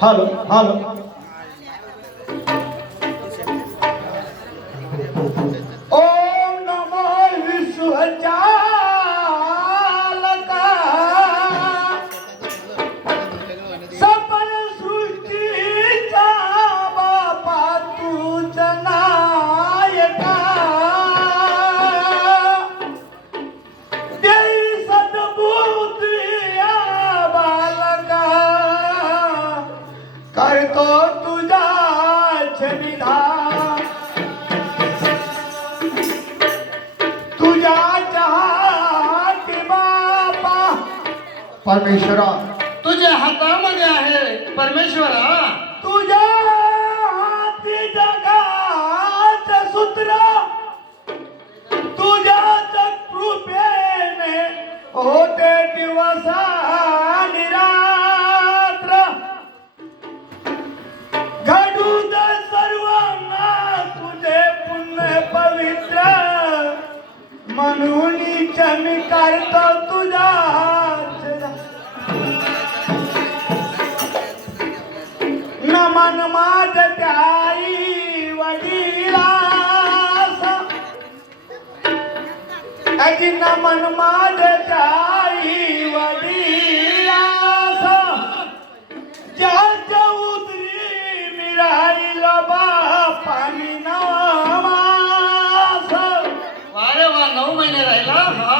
Hello hello ओम नमो विश्वचालका सकल सृष्टीचा बापा तूच नायका देई सद्बुद्धी या बालका करतो तुझ्याच विधान तुझ्याच हाती बापा परमेश्वरा तुझ्या हातामध्ये आहे परमेश्वरा तुझ्या हाती जगाच सूत्र तुझ्याच कृपेने होते दिवस आणि रात्र घडू दे सर्वांना तुझे पुण्य पवित्र म्हणून मी करतो तुझा नमन माझ त्याई वडिलास अजी नमन माझ त्याई वडिलास ज्याच्या उदरी मी राहिलो बापानी नामास अरे वा 9 महिने राहिला हा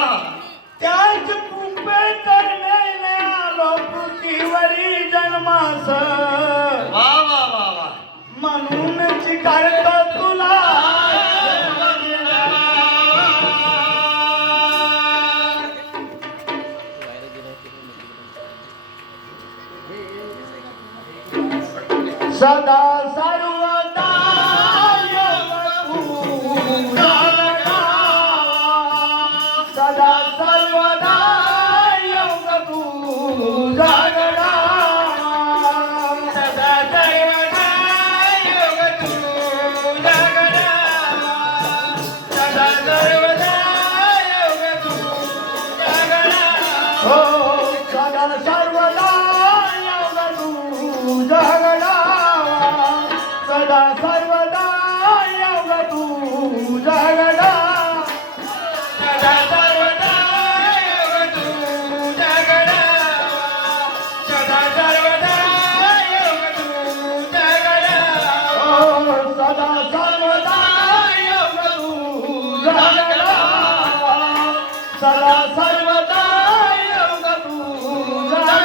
त्याच कृपे करणे आलो पृथ्वीवरी जन्मास वा वा वा वा म्हणून करतो तुला सदा सर्वदा सदा सर्वदा योग तू जागडा सदा सर्वदा योग तू जागडा सदा सर्वदा योग तू जागडा हो सदा सर्वदा योग तू जागडा सदा सर्वदा योग तू जागडा सदा सर्वदा योग तू जागडा सदा सर्वदा योग तू जागडा हो सदा सर्वदा योग तू जागडा सदा सर्वदा योग तू जागडा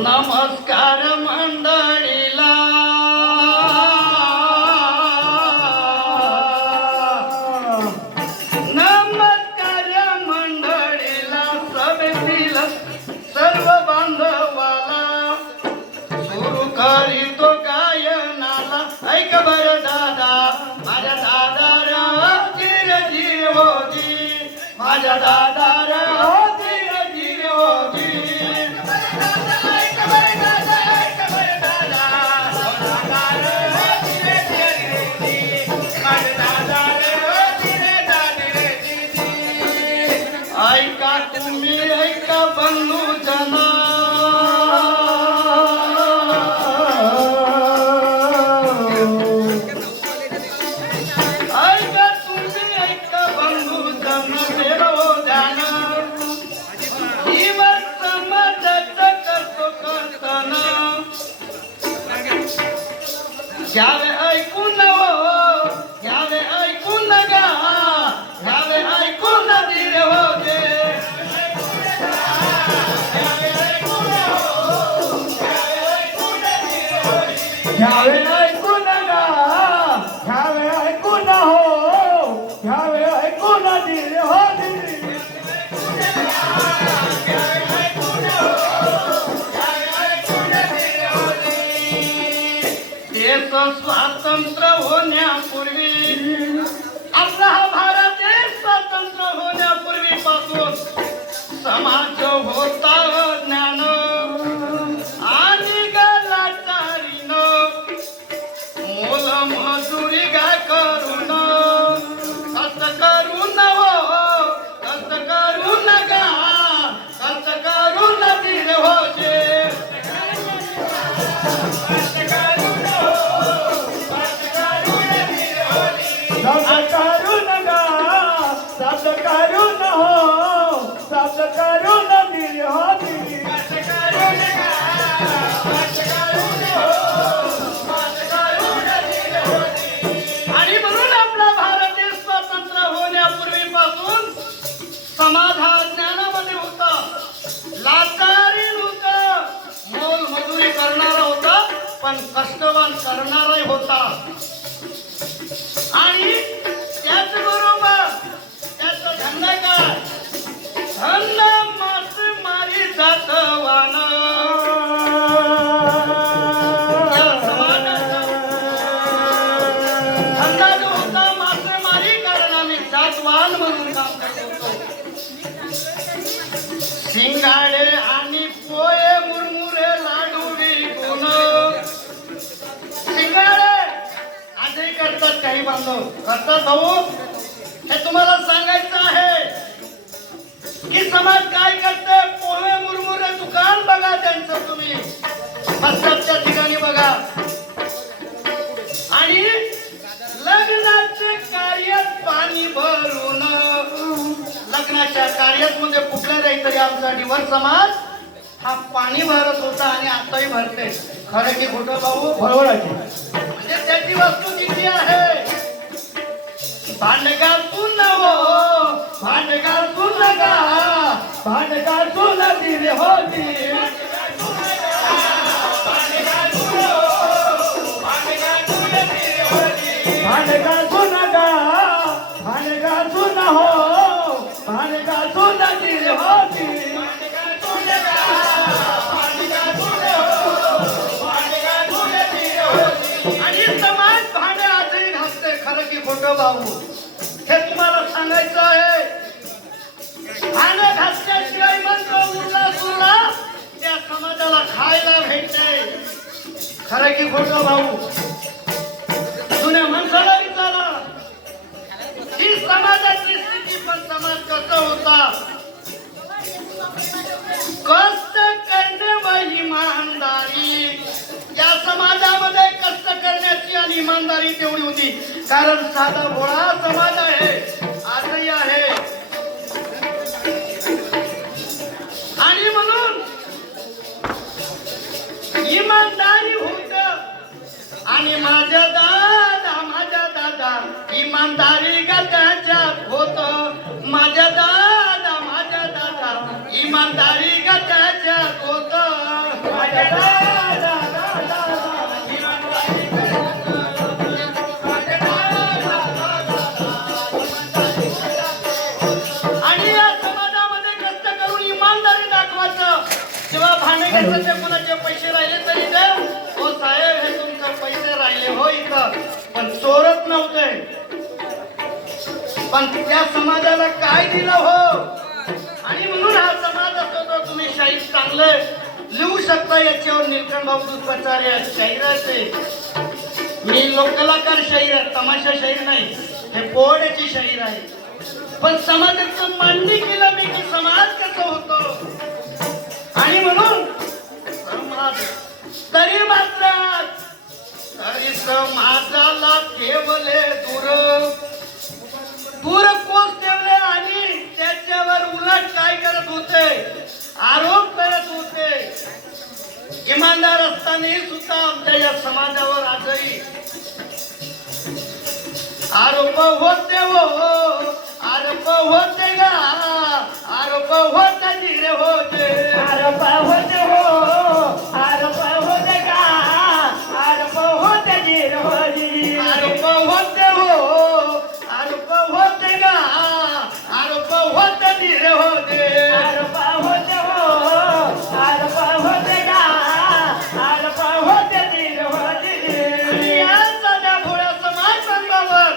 नमस्कार मंडळीला नमस्कार मंडळीला सभेतील सर्व बांधवाला सुरू करीतो गायनाला ऐक बर दादा माझ्या दादा धीर धीर होती माझ्या दादा धीर धीर होती ऐका तुम्ही ऐका बंधू जना ऐका तुम्ही ऐका बंधू जना फेरो ध्यान जीवन समाजाचं करतो कर्तन घ्यावे ऐकून हो घ्यावे ऐकून गा घ्यावे ऐकून धीर होते घ्यावे ऐकून गा घ्यावे ऐकून हो घ्यावे ऐकून धीर होते देश स्वातंत्र्य होण्यापूर्वी आपला हा भारत देश स्वतंत्र होण्यापूर्वीपासून समाज होता ज्ञान आणि लाचारीनं मोल मजुरी गा करून कष्ट करून हो कष्ट करून गा कष्ट करून धीर होते करून गा सत करून हो सत करून धीर होती आणि म्हणून आपला भारत देश स्वतंत्र होण्यापूर्वीपासून समाज हा ज्ञानामध्ये होता लाचारी होता मोल मजुरी करणारा होता पण कष्टवान करणाराही होता आणि त्याचबरोबर त्याचा धंदा काय धंदा मासेमारी जातवान धंदा जो होता मासेमारी कारण आम्ही जातवान म्हणून काम करत होतो शिंगाडे आणि पोहे मुरमुरे लाडू विकून शिंगाडे आजही करतात काही बांधव करतात भाऊ हे तुम्हाला सांगायचं आहे की समाज काय करते पोहे मुरमुरे दुकान बघा त्यांचं तुम्ही बसच्या ठिकाणी बघा आणि लग्नाचे कार्यात पाणी भरून लग्नाच्या कार्यामध्ये कुठल्या तरी आमचा डिवर समाज हा पाणी भरत होता आणि आताही भरते खरं की खोटं भाऊ बरोबर आहे म्हणजे त्याची वस्तू किती आहे भांडगातून हो भांडगातून गा भांडगातून धीर होती भांडगातून गा भांडगातून हो भांडगातून धीर होती आणि समाज भांडे आजही घासते खरं की खोटं भाऊ हे तुम्हाला सांगायचं आहे भांडे घासल्याशिवाय म्हणतो उरला सुरला त्या समाजाला खायला भेटते खरं की खोटं भाऊ जुन्या माणसाला विचारा ही समाजाची स्थिती पण समाज कसा होता कष्ट करणे व इमानदारी या समाजामध्ये कष्ट करण्याची आणि इमानदारी तेवढी होती कारण साधा भोळा समाज आहे आजही आहे आणि म्हणून इमानदारी होत आणि माझ्या दादा इमानदारी का त्याच्यात होत माझ्या दादा इमानदारी का त्याच्यात होत आणि या समाजामध्ये कष्ट करून इमानदारी दाखवायचं. जेव्हा भांडे घ्यायचे कोणाचे पैसे राहिले तरी द्या. हो साहेब हे तुमचे पैसे राहिले हो इथं, पण चोरच नव्हते. पण त्या समाजाला काय दिलं हो. आणि म्हणून हा समाज असतो तो तुम्ही शाहीर चांगलं लिहू शकता. याच्यावर निलकंठ भाऊ दुष्पाचार्य शाहीर आहे. मी लोककलाकार शाहीर आहे, तमाशा शाहीर नाही. हे पोहण्याची शाहीर आहे. पण समाजाचं मांडणी केलं मी की समाज कसं होतो. आणि म्हणून समाज तरी मात्र तरी समाजाला ठेवले दूर कोस ठेवले. आणि त्याच्यावर उलट काय करत होते, आरोप करत होते. इमानदार असताना सुद्धा आमच्या या समाजावर आजही आरोप होते हो. आरोप होते गा, आरोप होते जिरे होते. आरोप होते हो, आरोप होते का, आरोप होते जीर होती. आरोप होते हो, आरोप होते गा, आरोप होते जिरे होते. आरोप होते हो, आरोप होते का, आरोप होते जीर होती. आणि या साध्या भोळ्या समाज बांधवावर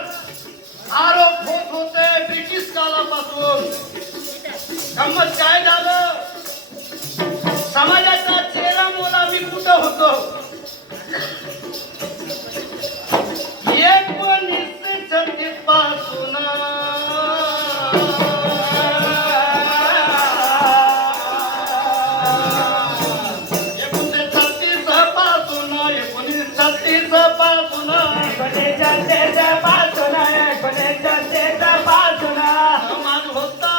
आरोप होत होते ब्रिटिश काळापासून. गंमत काय झालं, समाजाचा चेहरा मोला मी कुठं होतो. 1936 पासून 1936 पासून 1936 पासून समाज होता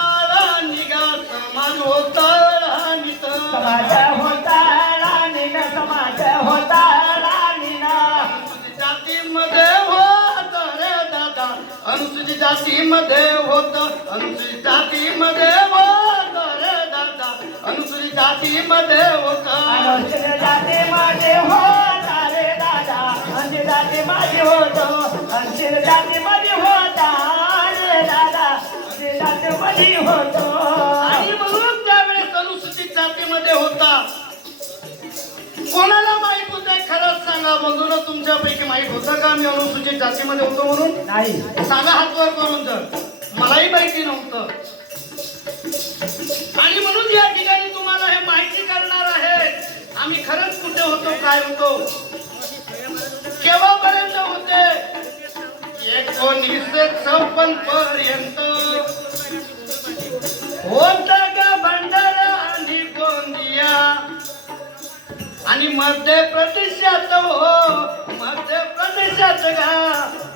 निघा, समाज होता निघ. समाज होता राणीन, समाज होता राणीन. जातीमध्ये होत रे दादा, अनुसूचित जातीमध्ये होत, अनुसूचित जातीमध्ये होत रे दादा, अनुसूचित जातीमध्ये होत. अनुसूचित जातीमध्ये होता रे दादा, अनुसूचित जातीमध्ये होतो, अनुसूचित जातीमध्ये होता रे दादा, अनुसूचित जातीमध्ये होतो. आणि म्हणून त्यावेळेस अनुसूचित जातीमध्ये होता. कोणाला माहित होतं खरंच सांगा बंधूंनो, तुमच्यापैकी माहित होतं का मी अनुसूचित जातीमध्ये होतो म्हणून? नाही. सांगा हातवर करून. जर मलाही माहिती नव्हतं. आणि म्हणून या ठिकाणी तुम्हाला हे माहिती करणार आहे आम्ही खरंच कुठे होतो, काय होतो, केव्हापर्यंत होते. 1956 पर्यंत होत का भंडारा आणि गोंदिया. आणि मध्य प्रदेशात हो, मध्य प्रदेशात का,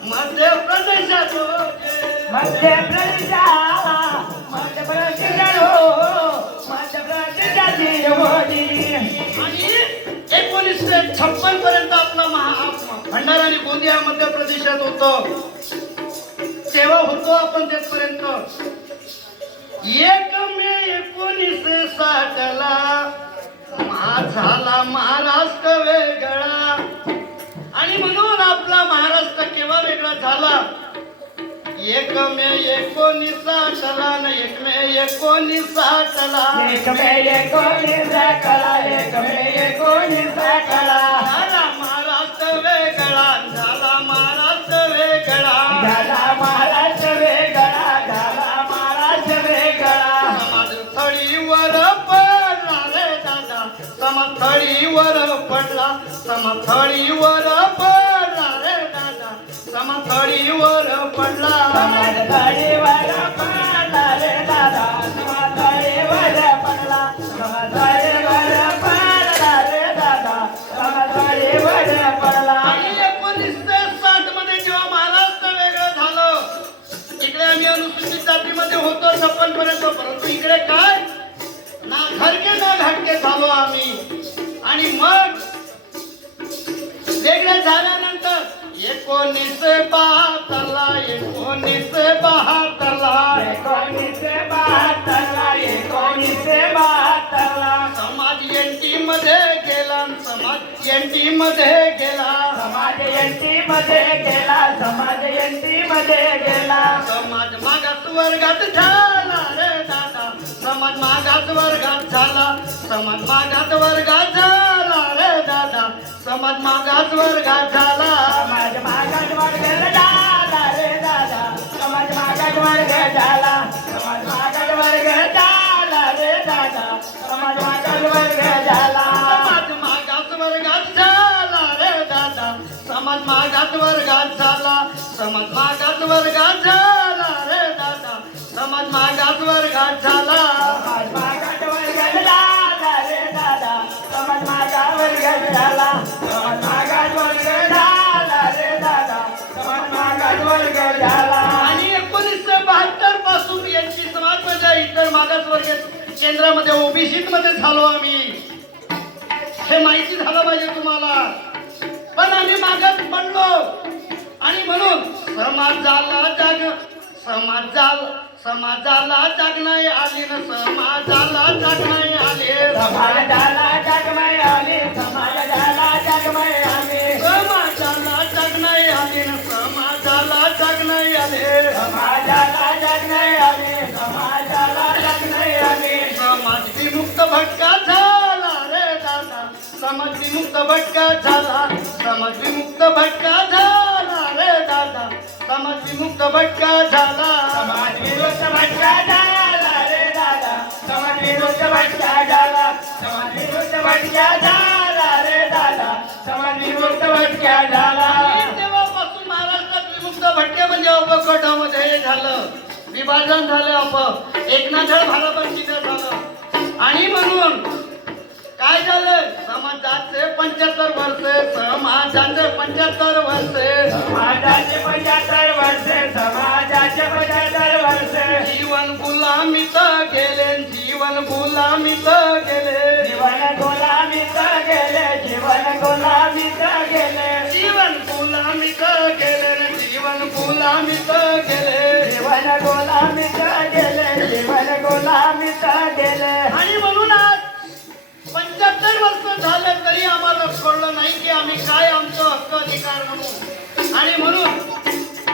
मध्य प्रदेशात होते. मध्य प्रदेशात, मध्य प्रदेशात हो, मध्य प्रदेशाची होती. आणि 1956 पर्यंत आपला भंडारा आणि गोंदिया मध्य प्रदेशात होतं. तेव्हा होतो आपण तेथपर्यंत. 1 मे 1960 ला झाला महाराष्ट्र वेगळा. आणि म्हणून आपला महाराष्ट्र केव्हा वेगळा झाला, 1 मे 1960 ला न 1 मे 1960 ला. 1 मे 1960, 1 मे 1960 झाला महाराष्ट्र वेगळा, झाला महाराष्ट्र वेगळा. झाला महाराष्ट्र वेगळा, झाला महाराष्ट्र वेगळा. समाज थळीवर पडला रे दादा, समाज थळीवर पडला, समाज थळीवर पडला रे दादा, समाज थळीवर पडला. समाज तळीवर पडला रे दादा, समाज तळीवर पडला, समाज तळीवर पडला रे दादा, समाज तळीवर पडला. आणि 1960 मध्ये जेव्हा महाराष्ट्र वेगळं झालं, इकडे आम्ही अनुसूचित जातीमध्ये होतो 56 पर्यंत. परंतु इकडे काय ना घरके ना घाटके झालो आम्ही. आणि मग वेगळे झाल्यानंतर 1972 ला 1972 ला 1972 ला 1972 ला समाज एनटी मध्ये गेला समाज एनटी मध्ये गेला, समाज एनटी मध्ये गेला, समाज एनटी मध्ये गेला. समाज मागास वर्गात झाला रे दादा, समाज मागास वर्गात झाला, समाज मागास वर्गात झाला रे दादा, समाज मागास वर्गात झाला. समाज मागास वर्ग झाला रे दादा, समाज मागास वर्ग झाला, समाज मागास वर्ग झाला रे दादा, समाज मागास वर्ग झाला. समाज मागास वर्गात झाला रे दादा, समाज मागास वर्गात झाला, समाज मागास वर्गात झाला रे दादा, समाज मागास वर्गात झाला. समाज मागास वर्ग झाला रे दादा, समाज मागास वर्ग झाला, समाज मागास वर्ग झाला रे दादा, समाज मागास वर्ग झाला. आणि 1972 पासून यांची समाजमध्ये इतर मागासवर्ग केंद्रामध्ये ओबीसी मध्ये झालो आम्ही. हे माहिती झालं पाहिजे तुम्हाला. पण आम्ही मागास पडलो आणि म्हणून समाजाला जाग नाही आली न समाजाला जाग नाही आले. समाजाला जगमय आले, समाजाला जगमय आले, समाजाला जाग नाही आली न समाजाला जाग नाही आले. समाजाला जगमय आले, समाजाला जगमय आले. समाज विमुक्त भटका झाला रे दादा, समाज विमुक्त भटका झाला, समाज विमुक्त भटका झाला रे दादा, समाज विमुक्त भटका झाला. समाज विरुद्ध भटका झाला रे दादा, समाज विरुद्ध भटका झाला, समाज विरुद्ध भटका झाला रे दादा, समाज विरुद्ध भटका झाला. आणि तेव्हापासून महाराष्ट्रात विमुक्त भटके म्हणजे उपगटामध्ये हे झालं, विभाजन झालं, एकनाथ भालापंथीचं झालं. आणि म्हणून काय झालं, समाजाचे 75 वर्षे, समाजाचे 75 वर्षे, समाजाचे 75 वर्षे, समाजाचे 75 वर्षे. जीवन गुलामीत गेले, जीवन गुलामीत गेले, जीवन गुलामीत गेले, जीवन गुलामीत गेले, जीवन गुलामीत गेले, जीवन गुलामीत गेले. जीवन गुलामीत गेले, जीवन गुलामीत गेले. आणि म्हणून आज 75 वर्ष झाले तरी आम्हाला कळलं नाही की आम्ही काय आमचं हक्क अधिकार म्हणून. आणि म्हणून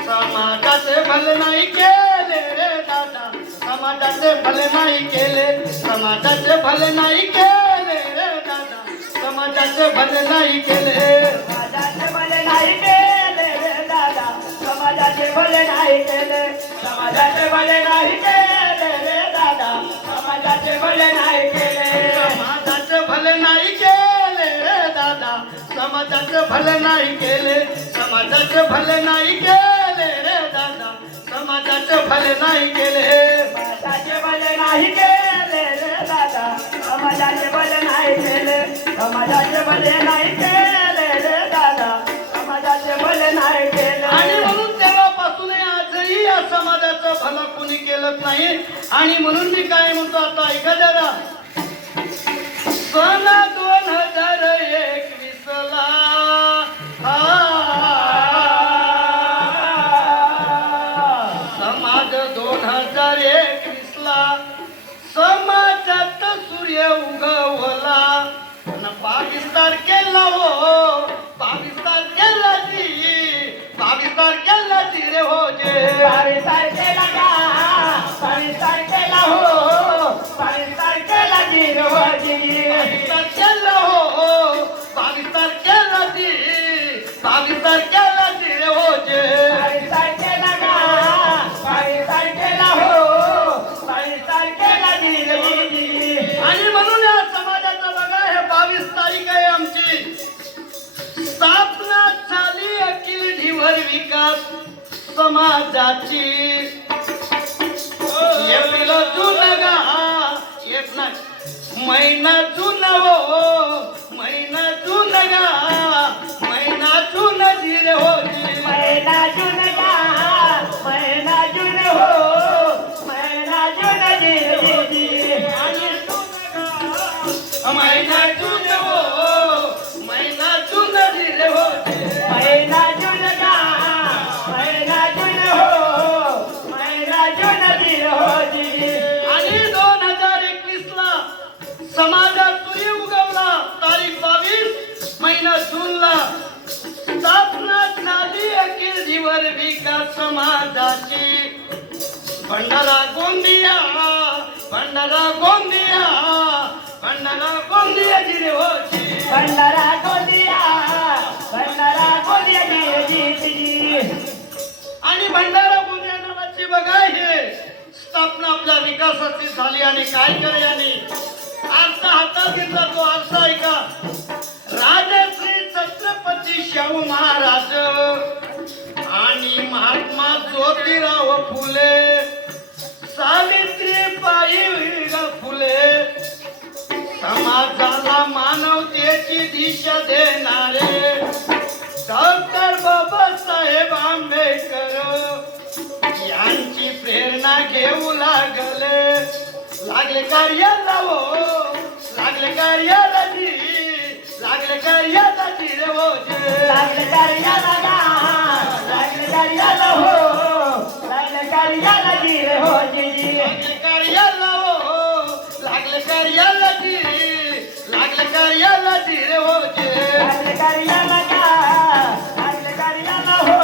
समाजाचे भले नाही केले रे दादा, समाजाचे भले नाही केले, समाजाचे भले नाही केले रे दादा, समाजाचे भले नाही केले. समाजाचे भले नाही केले रे दादा, समाजाचे भले नाही केले, समाजाचे भले नाही केले रे दादा, समाजाचे भले नाही केले. समाजाचे भले नाही केले रे दादा, समाजाचे भले नाही केले, समाजाचे भले नाही केले रे दादा, समाजाचे भले नाही केले. समाजाचे भले नाही केले रे दादा, समाजाचे भले नाही केले, समाजाचे भले नाही केले रे दादा, समाजाचे भले नाही केले. आणि म्हणून तेव्हापासून आजही या समाजाचं भलं कोणी केलं नाही. आणि म्हणून मी काय म्हणतो आता ऐका जरा. सन 2021 ला समाज 2021 ला समाजात सूर्य उगवला. 22 तारखेला हो, 22 तारखेला जी, 22 तारखेला जी रे हो जे. 22 तारखेला का, 22 तारखेला हो, 22 तारखेला जिरवजी. 22 तारखेला हो, 22 तारखेला जी, 22 तारखेला जी रे हो जे. 22 तारखेला का, 22 तारखेला हो, 22 तारखेला जिरवजी. आणि म्हणून या समाजाचं बघा, हे 22 तारीख आहे आमची. स्थापना झाली अखिल ढिवर विकास समाजाची. एप्रिल जून गा, एक नाही महिना जून हो, महिना जून गा, महिना जून जिरे हो जी. महिना जून का, महिना जून हो, महिना जून जिरवजी. आणि महिना जून हो, महिना जून जिरे हो जी. महिना जून का, महिना जून हो, महिना जून जिरवजी. आणि 2021 ला समाजात सूर्य उगवला. पातळीवर विकास समाजाची भंडारा गोंदिया भंडारा गोंदिया भंडारा गोंदिया जिल्ह्याची भंडारा गोंदिया जी. आणि भंडारा गोंदिया नावाची बघा हे स्थापना आपल्या विकासाची झाली आणि काय करे आणि आरसा हातात घेतला तो आरसा ऐका राजश्री छत्रपती शाहू महाराज आणि महात्मा ज्योतिराव फुले सावित्रीबाई फुले समाजाला मानवतेची दिशा देणारे डॉक्टर बाबासाहेब आंबेडकर यांची प्रेरणा घेऊ लागले कार्याला हो लागले कार्याला जी लागले कार्याला जी रे हो लागले कार्याला लागले कार्याला हो लागले कार्याला जी रे हो जी. लागले कार्याला हो लागले कार्याला जी लागले कार्याला जी रे हो लागले कार्याला लागले कार्याला हो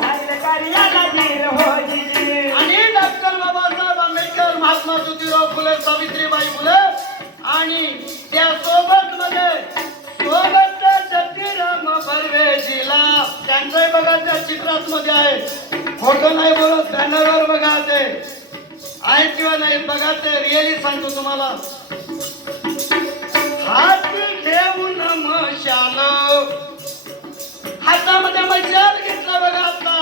लागले कार्याला जी रे हो जी. आणि डॉक्टर बाबासाहेब आंबेडकर महात्मा ज्योतिराव फुले सावित्रीबाई फुले आणि त्या सोबत जगदीराम बर्वेजीला त्यांचंही बघा त्या चित्रात मध्ये आहे खोटं नाही बोलत बॅनरवर बघा ते आहेत किंवा नाही बघा ते रिअली सांगतो तुम्हाला हाती घेऊन मशाल हातामध्ये मशाल घेतलं बघा आता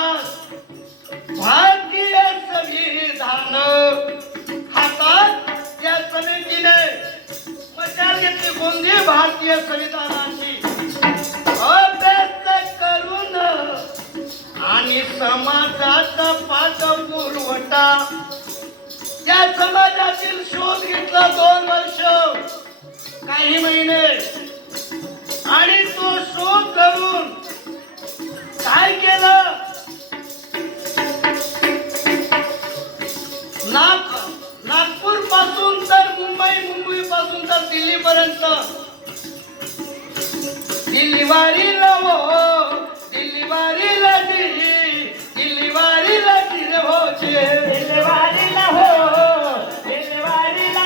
भारतीय संविधान हातात या समितीने मशाल घेतली कोणती भारतीय संविधानाची अभ्यास करून आणि समाजाचा पाठपुरवठा त्या समाजातील शोध घेतला 2 वर्ष काही महिने आणि तो शोध करून काय केलं नागपूर पासून तर मुंबई पासून तर दिल्ली पर्यंत दिल्ली वारीला हो दिल्ली वारीला दिल्ली वारीला रे हो दिल्ली वारीला हो दिल्ली वारीला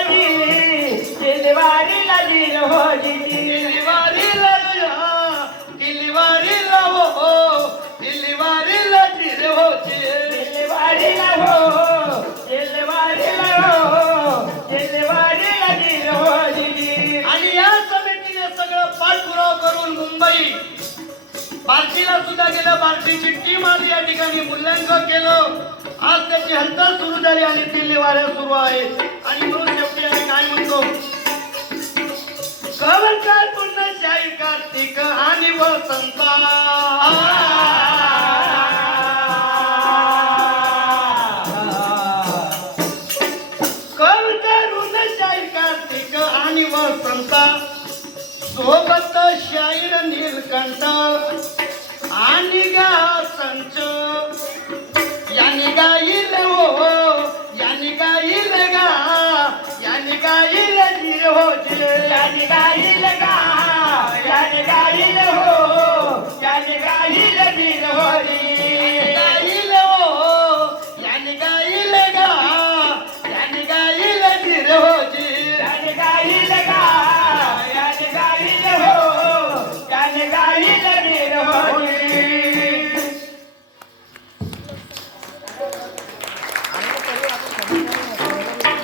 दिल्ली वारीला जी रे हो जी. दिल्ली वारीला दिल्ली वारीला हो दिल्ली वारीला रे हो दिल्ली वारीला हो दिल्ली वारीला हो दिल्ली वारीला जी रे हो जी. आणि या समितीने सगळं पाठपुरावा करून मुंबई बार्शीला सुद्धा गेलं बार्शीची टीम आली या ठिकाणी मूल्यांकन केलं आज त्याची हालचाल सुरू झाली आणि दिल्ली वाऱ्या सुरू आहे आणि म्हणून शेवटी आम्ही काय म्हणतो कवलकार पुण्यशाही कार्तिक आणि वसंता कवलकार कार्तिक आणि वसंता सोबत शाहीर नीलकंठ आणि गा संच यानी गाईल हो यानी गाईल गा यानी गाईल धीर हो यानी गाईल गा यानी गाईल हो यानी गाईल धीर हो गाईल हो यानी गाईल गा यानी गाईल धीर हो यानी गाईल गा यानी गाईल हो यानी गाईल धीर हो.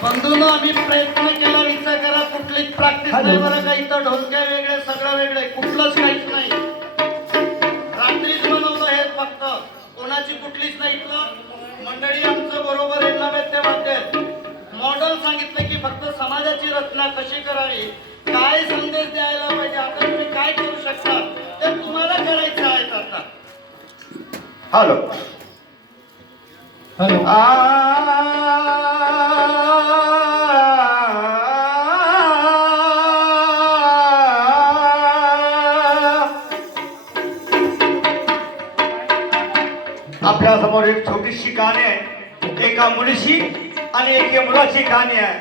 बंधूंनो आम्ही प्रयत्न केला विचार करा कुठलीच प्रॅक्टिस नाही बरं का इथं ढोलक्या वेगळे सगळं वेगळे कुठलंच काहीच नाही रात्रीच बनवलं हे फक्त कोणाची कुठलीच नाही इथलं मंडळी आमचं बरोबर आहे नव्हे ते म्हणते मॉडेल सांगितलं की फक्त समाजाची रचना कशी करावी काय संदेश द्यायला पाहिजे आता तुम्ही काय करू शकता ते तुम्हाला करायचं आहे आता हॅलो हॅलो आपल्या समोर एक छोटीशी कहाणी आहे एका मुलीशी आणि एका मुलाची कहाणी आहे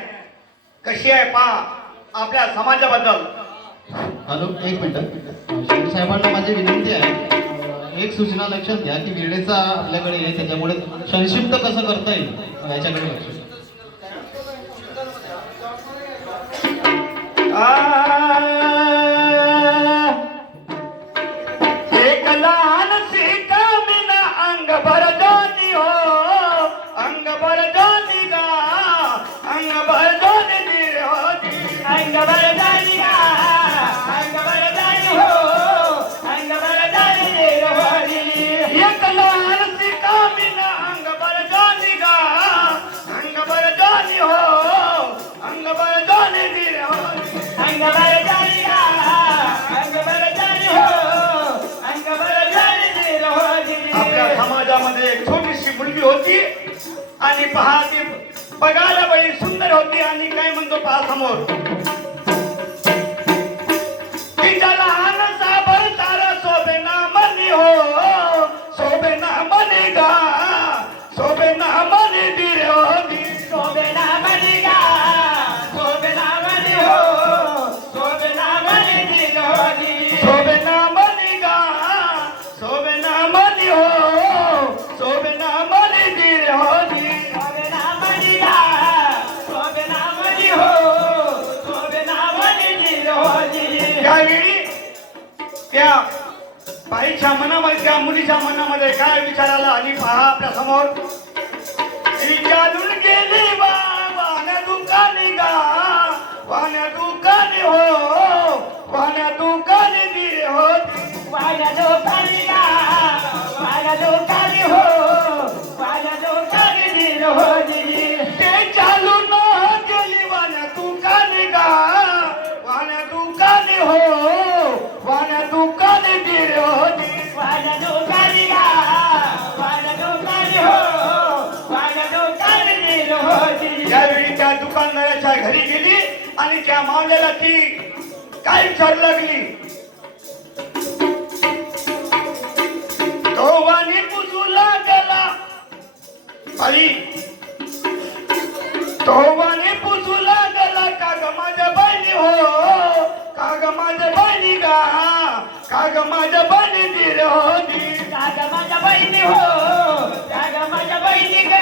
कशी आहे पहा आपल्या समाजाबद्दल हॅलो एक मिनिट शेट्टी साहेबांना माझी विनंती आहे एक सूचना लक्षात घ्या की वेळेचा आपल्याकडे आहे, त्याच्यामुळे संक्षिप्त कसं करता येईल याच्याकडे लक्ष द्या. एक लहान कामिना अंग भर जाती हो, अंग भर जाती गा, अंग भर जाती नीर होती. अंग बरदानी गा, अंग बरदानी हो, अंग बरदानी नीर होती. एक लहान कामिना अंग भर जाती गा, अंग भर जाती हो, अंग भर जाती नीर होती. अंग बरदानी गा, अंग बरदानी हो, अंग बरदानी नीर होती. आपल्या समाजामध्ये एक छोटीशी मुलगी होती आणि पहा ती बघायला बाई सुंदर होती आणि काय म्हणतो पहा समोर तिच्या लहान साबर तारा शोभेना मनी हो, शोभेना मनी गा, शोभेना मनी दिरे होती. शोभेना मनी गा, शोभेना मनी हो, शोभेना मनी नीर होती. शोभेना मनी गा, शोभेना मनी हो, शोभेना मनी दिरे होती. शोभेना मनी गा, शोभेना मनी हो, शोभेना मनी नीर होती. त्यावेळी त्या बाईच्या मनामध्ये त्या मुलीच्या मनामध्ये काय विचार आला आणि पहा आपल्या समोर ती चालून गेली वाण्या दुकानी गा, वाण्या दुकानी हो, वाण्या दुकानी दिरे होती. वाया दोकानी गा, वाया दोकानी हो, वाया दोकानी नीर होती. ते चालून गेली वाण्या दुकानी गा, वाण्या दुकानी हो, वाण्या दुकानी दिरे होती. वाया दोकानी गा, वाया दोकानी हो, वाया दोकानी नीर होती. त्यावेळी त्या दुकानदाराच्या घरी गेली आणि त्या मावल्याला ती काय विचारू लागली. तो वाणी पुजू लागला बाई, तो वाणी पुजू लागला का ग माझ्या बहिणी हो, का ग माझ्या बहिणी गा, का ग माझ्या बहिणी दिर होती. जागा माझ्या बहिणी हो, जागा माझ्या बहिणी ग,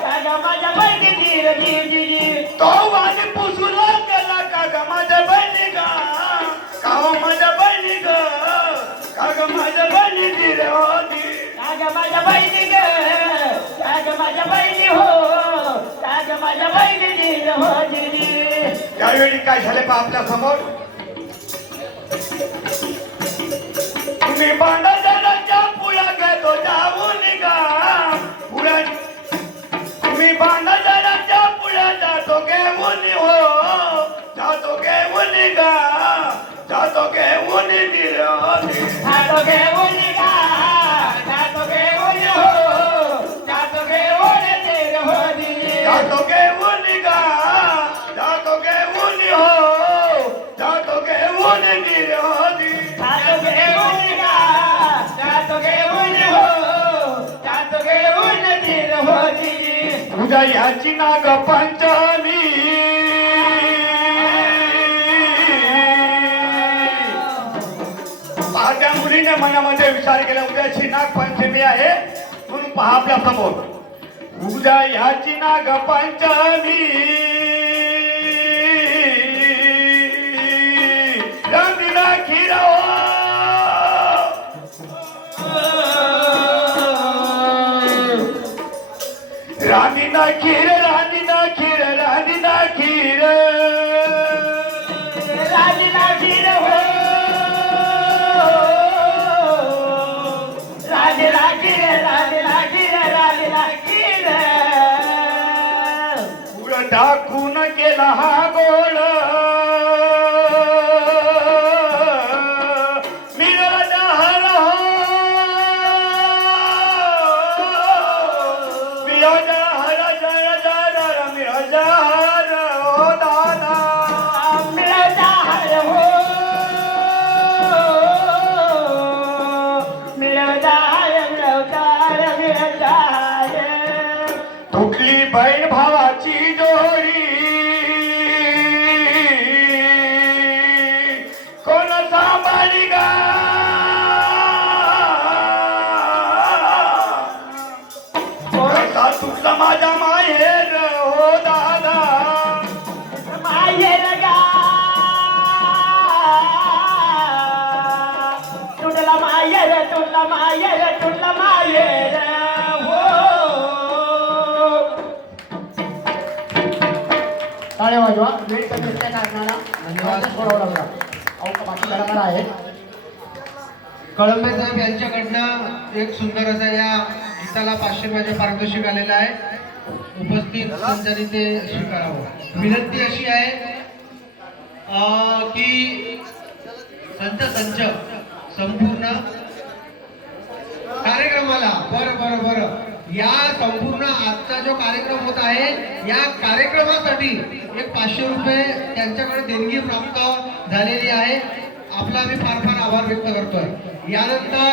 जागा माझ्या बहिणी नीर दिली. तो वाणी पुजू लागला का ग माझ्या बहिणी गा, का हो माझ्या बहिणी ग, का ग माझ्या बहिणी दिर होती. जागा माझ्या बहिणी ग, जागा माझ्या बहिणी हो, जागा माझ्या बहिणी नीर होती. त्यावेळी काय झाले पहा आपल्या समोर तुम्ही भांडाच्या पुळ्या घेतो जाऊन गा, पुळ्या तुम्ही भांडाच्या पुळ्या जातो घेऊन हो, जातो घेऊन गा, जातो घेऊन दिर होती. जातो घेऊन गा, जातो घेऊन हो, जातो घेऊन नीर होती. जातो घेऊन गा, जातो घेऊन हो, जातो घेऊन दिर होती. जातो घेऊन गा, जातो घेऊन हो, जातो घेऊन नीर होती. उद्या याची नाग पंचमी पहा त्या मुलीने मनामध्ये विचार केला उद्याची नाग पंचमी आहे म्हणून पहा आपल्या समोर उद्या याची नाग पंचमी रंगीला खिरवा रानी ना खीर, रानी ना खीर, रानी ना खीर, रानी ना खीर हो, रानी ना खीर, रानी ना खीर, रानी ना खीर. पुढं टाकून केला हा गोळ मिळाला हर हो मिळाला हर जय जय मिळाला हर हो दादा मिळता हर हो, मिळता हर, मिळता हर, मिळता हर. तुटली बहीण भावाची जोडी कोण सांभाळी गा तुला माहेर हो. टाळ्या वाजवा. वेळ कमी असल्या कारणाला धन्यवाद सोडावं लागला. अहो बाकी कलाकार आहेत. कळंबे साहेब यांच्याकडनं एक सुंदर असा या गीताला 500 रुपयाचे पारितोषिक आलेलं आहे. उपस्थित संचांनी ते स्वीकारावं. विनंती अशी आहे की संच संपूर्ण कार्यक्रमाला बरं या संपूर्ण आजचा जो कार्यक्रम होत आहे या कार्यक्रमासाठी एक 500 रुपये त्यांच्याकडे देणगी प्राप्त झालेली आहे. आपला मी फार आभार व्यक्त करतोय. यानंतर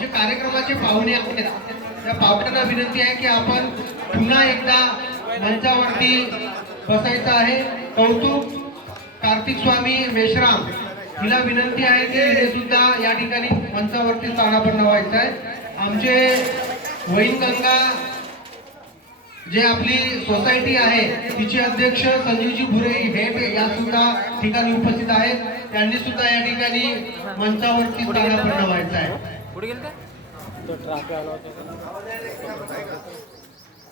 जे कार्यक्रमाचे पाहुणे आहेत त्या पाहुण्यांना विनंती आहे की आपण पुन्हा एकदा मंचावरती बसायचं आहे. कौतुक कार्तिक स्वामी मेश्राम हिला विनंती आहे की हे सुद्धा या ठिकाणी मंचावरती स्थानापन्न व्हायचं आहे. आमचे वैनगंगा जे आपली सोसायटी आहे तिचे अध्यक्ष संजीवजी भुरे हे या सुद्धा ठिकाणी उपस्थित आहेत. त्यांनी सुद्धा या ठिकाणी मंचावरती स्थानापन्न व्हायचं आहे.